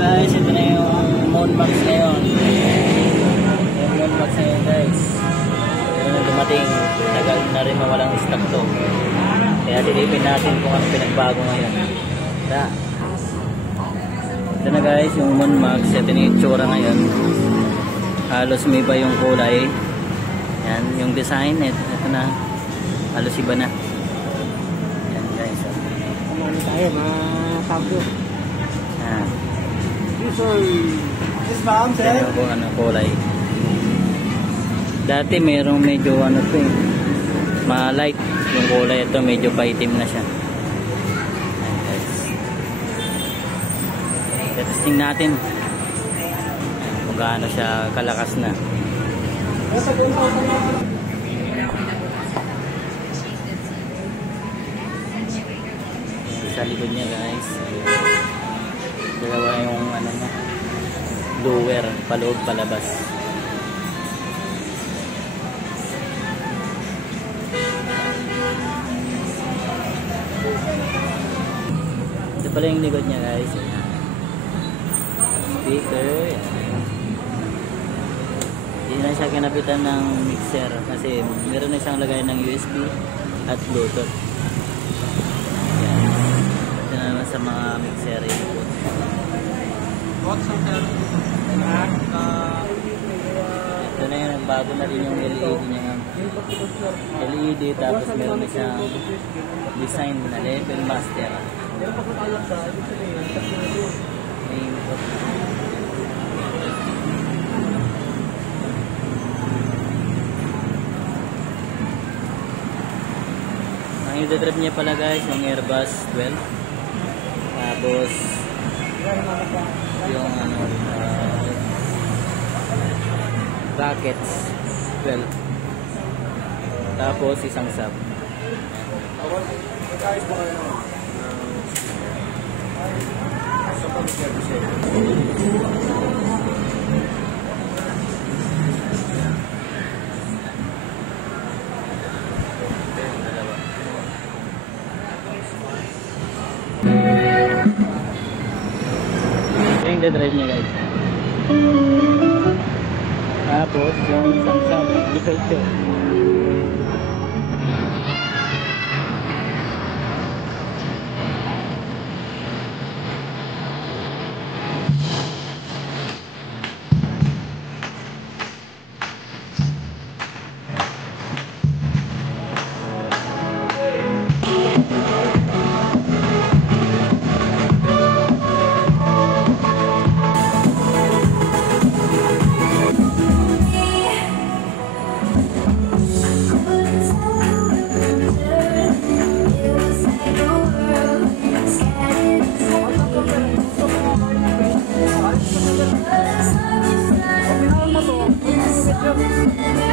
guys, ito na yung Moonmax ngayon. Yung Moonmax ngayon guys. Ito na dumating. Tagal na rin na walang stock to. Kaya silipin natin kung ano pinagbago ngayon. Ito na guys, yung Moonmax. Ito na yung tsura ngayon. Halos may iba yung kulay. Yan, yung design. Ito na. Halos iba na. Yan guys. Ano tayo, mga pablo. Yan. Yes, ma'am, sir. Ito kung ano kulay. Dati merong medyo ano to eh. Ma-light yung kulay. Ito medyo paitim na siya. Yan guys. Testing natin kung gaano siya kalakas na. Sa likod niya guys, dalawa yung ano niya, lower, paloob palabas. Ito pala yung likod niya guys. Speaker. Hindi na siya kinapitan ng mixer kasi meron na siyang lagay ng USB at Bluetooth. Sa mga mixer yun. Ito na yun, bago na rin yung LED niya. LED tapos meron na siyang design na level master. Ang i-drive niya pala guys, yung Airbus 12. Tapos yung ano brackets 12. Tapos isang sub. Yung drive niya guys. Tapos yung isang sub, default yun. Ano